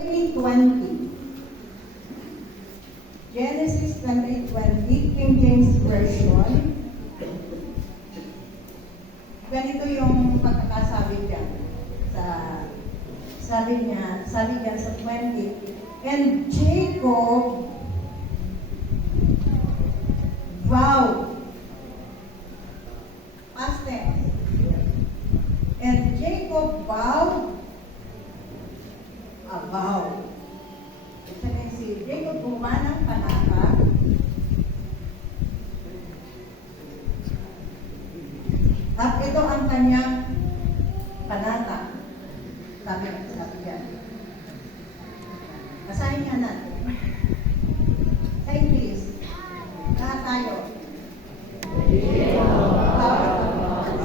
23:20. Genesis 23:20, King James Version. Ganito yung pagkakasabi diyan. Sabi niya sa 20, and Jacob vowed, past tense, and Jacob vowed a vow. Sabihin si Jacob gumawa ng panata, at ito ang kanyang panata. Sabi yan. Basahin niya natin. Sa English. Lahat tayo.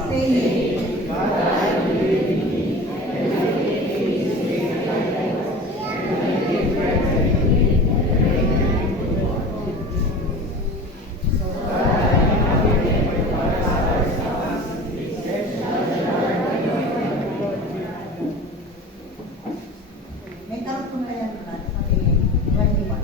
Saying. May count ko na yan naman. Sabi, 21.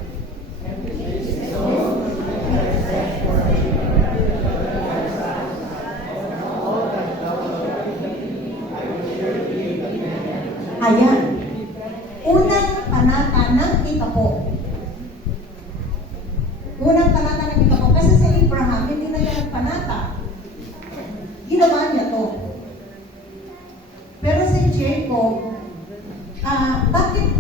Ayan. Unang panata ng Itapo. Unang panata ng Itapo. Kasi sa Abraham, hindi na niya nagpanata. Ginawa niya to. Pero si Jacob, bakit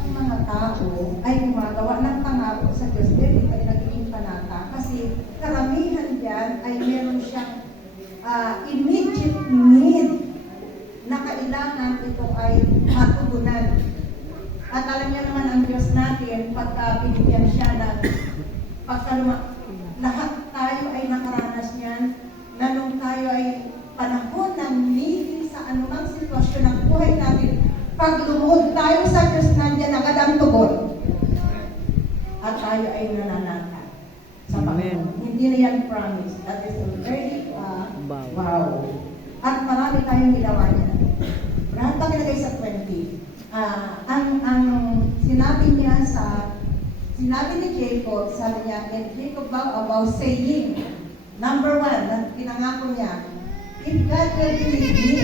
ang mga tao ay gumagawa ng pangako sa Diyos din ay naging panata? Kasi karamihan diyan ay meron siyang immediate need na kailangan ito ay matugunan. At alam niya naman ang Diyos natin, pagka binigyan siya ng lahat tayo ay nakaranas niyan, na nung tayo ay panahon ng need sa anumang sitwasyon ng buhay natin, pag lumuhod tayo sa Diyos, nandiyan agad ang tugon. At tayo ay nananaka sa Panginoon. Hindi na yan promise. That is already wow. At marami tayong ginawa niya. Marami pa nilagay sa 20. Ang sinabi ni Jacob, sabi niya, and Jacob vow about saying, number 1, na pinangako niya, if God will be with me,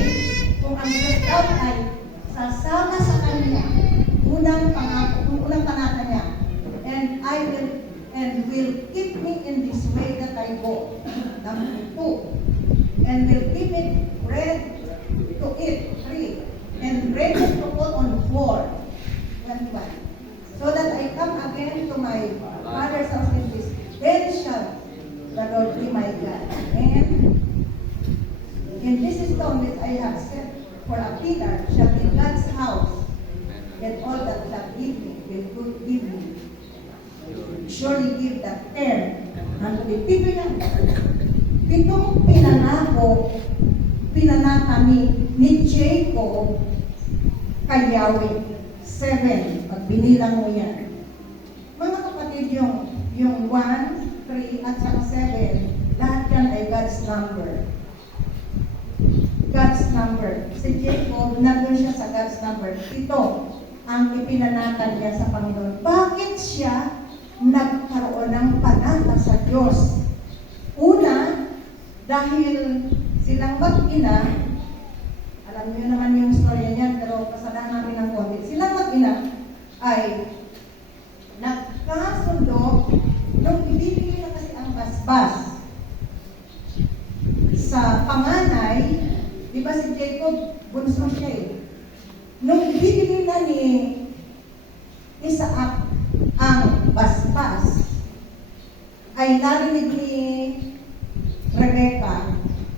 kung ang Diyos daw ay sasama sa kanya, unang panata niya, and will keep me in this way that I go. Number 2, and will give me bread to eat, 3, and bread to put on 4, 21. So that I come again to my father's house in this, then shall the Lord be my God. And in this stone that I have set for a pillar shall be God's house, and all that shall give me will good give me. Surely give that 10 unto the people yan. Pitong pinanata ni Jacob kay Yahweh. 7, pag binilang mo yan. Mga kapatid, yung 1, 3, at saka 7, lahat yan ay God's number. God's number. Si Jacob, nandun siya sa God's number. Ito ang ipinanatan niya sa Panginoon. Bakit siya nagkaroon ng panata sa Diyos? Una, dahil silang mag-ina, alam niyo naman yung story niyan, pero pasadahan namin ng konti. Silang mag-ina ay nagkasundo nung ibibigay na kasi ang basbas sa panganay. Di ba si Jacob, bunso siya eh. Nung ibibigay na ni Isaac ang basbas, ay narinig ni Rebecca.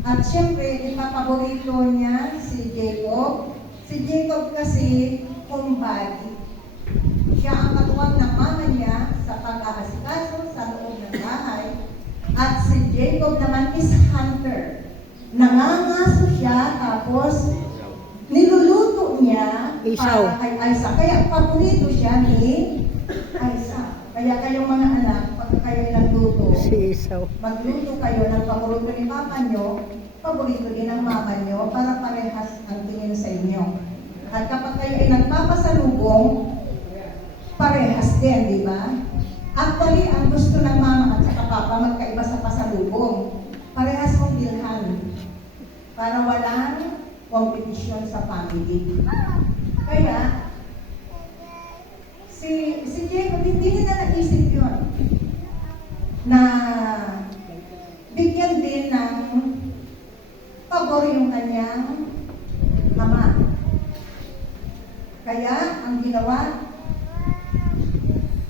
At siyempre, ipapaborito niya si Jacob. Si Jacob kasi, kumbagi. Siya ang katuwang ng mama niya sa pag-aasikaso sa loob ng bahay. At si Jacob naman is hunter. Nangangaso siya, tapos niluluto niya para kay Isaac. Kaya paborito siya ni Isaac. Kaya kayong mga anak, pag kayo nagluto, magluto kayo ng paborito ni papa nyo, paborito din ng mama nyo, para parehas ang tingin sa inyo. At kapag kayo ay nagpapasalubong, din, di ba? Actually, ang gusto ng mama at saka papa magkaiba sa pasalubong. Parehas mong bilhan. Para walang competition sa family. Kaya, si Jacob, hindi na naisip yun na bigyan din ng pabor yung kanyang ama. Kaya, ang ginawa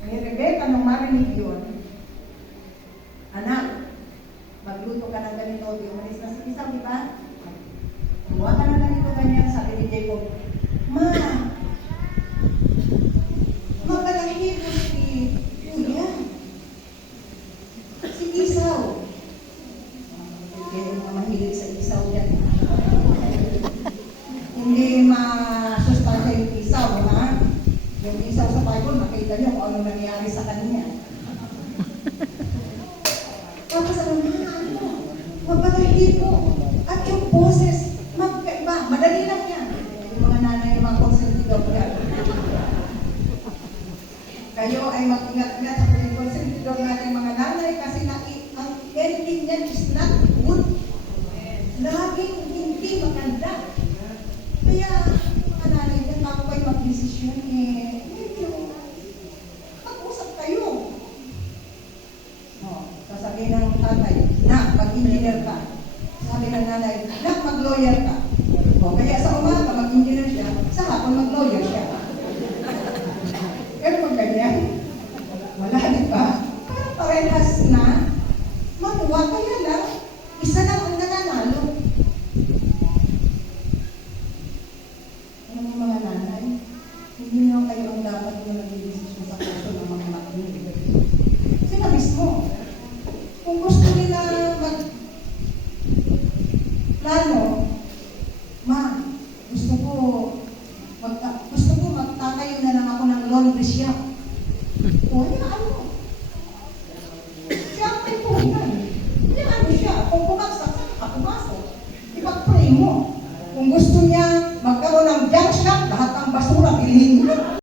ni Rebecca nung marinig yun, anak, magluto ka ng ganito, di umalis na si Isaw, di ba? Huwag ka ng ganito ganyan, sabi ni Jacob, Ma, magalahibo si Kuya. Si Isaw. Kaya yung mahilig sa Isaw yan. Hindi masustansya yung Isaw, ha? Yung Isaw sa Bible, makita niyo kung ano nangyari sa kanya. Tapos ano na, magalahibo. At yung boses, magkaiba. Madali lang yan. Yung mga nanay, yung mga konsentidor yan. Kayo ay mag-ingat-ingat sa konsentidor natin mga nanay kasi ang ending niyan is not good. Laging hindi maganda. Kaya, mga nanay yan, bago kayo mag-desisyon, medyo mag-usap kayo. Sasabihin ng tatay, na, mag-engineer ka. Sabi ng nanay, na, mag-lawyer ka. Kaya sa umaga, mag-engineer siya, sa hapon, mag-lawyer siya. Pero pag ganyan, wala, di ba? Parang parehas na, matuwa, kaya lang, isa lang ang nananalo. Ano yung mga nanay? Hindi nyo kayo ang dapat nyo nag-desisyon sa kaso ng mga anak nyo. Sila mismo. Kung gusto nila plano, ma, gusto ko magtatayo na lang ako ng laundry shop. O, yan ano? Siya ang may puhunan. Yan ano siya? Kung bumagsak, saan ka pumasok? Ipag-pray mo. Kung gusto niya magkaroon ng junk shop, lahat ng basura, bilhin niya.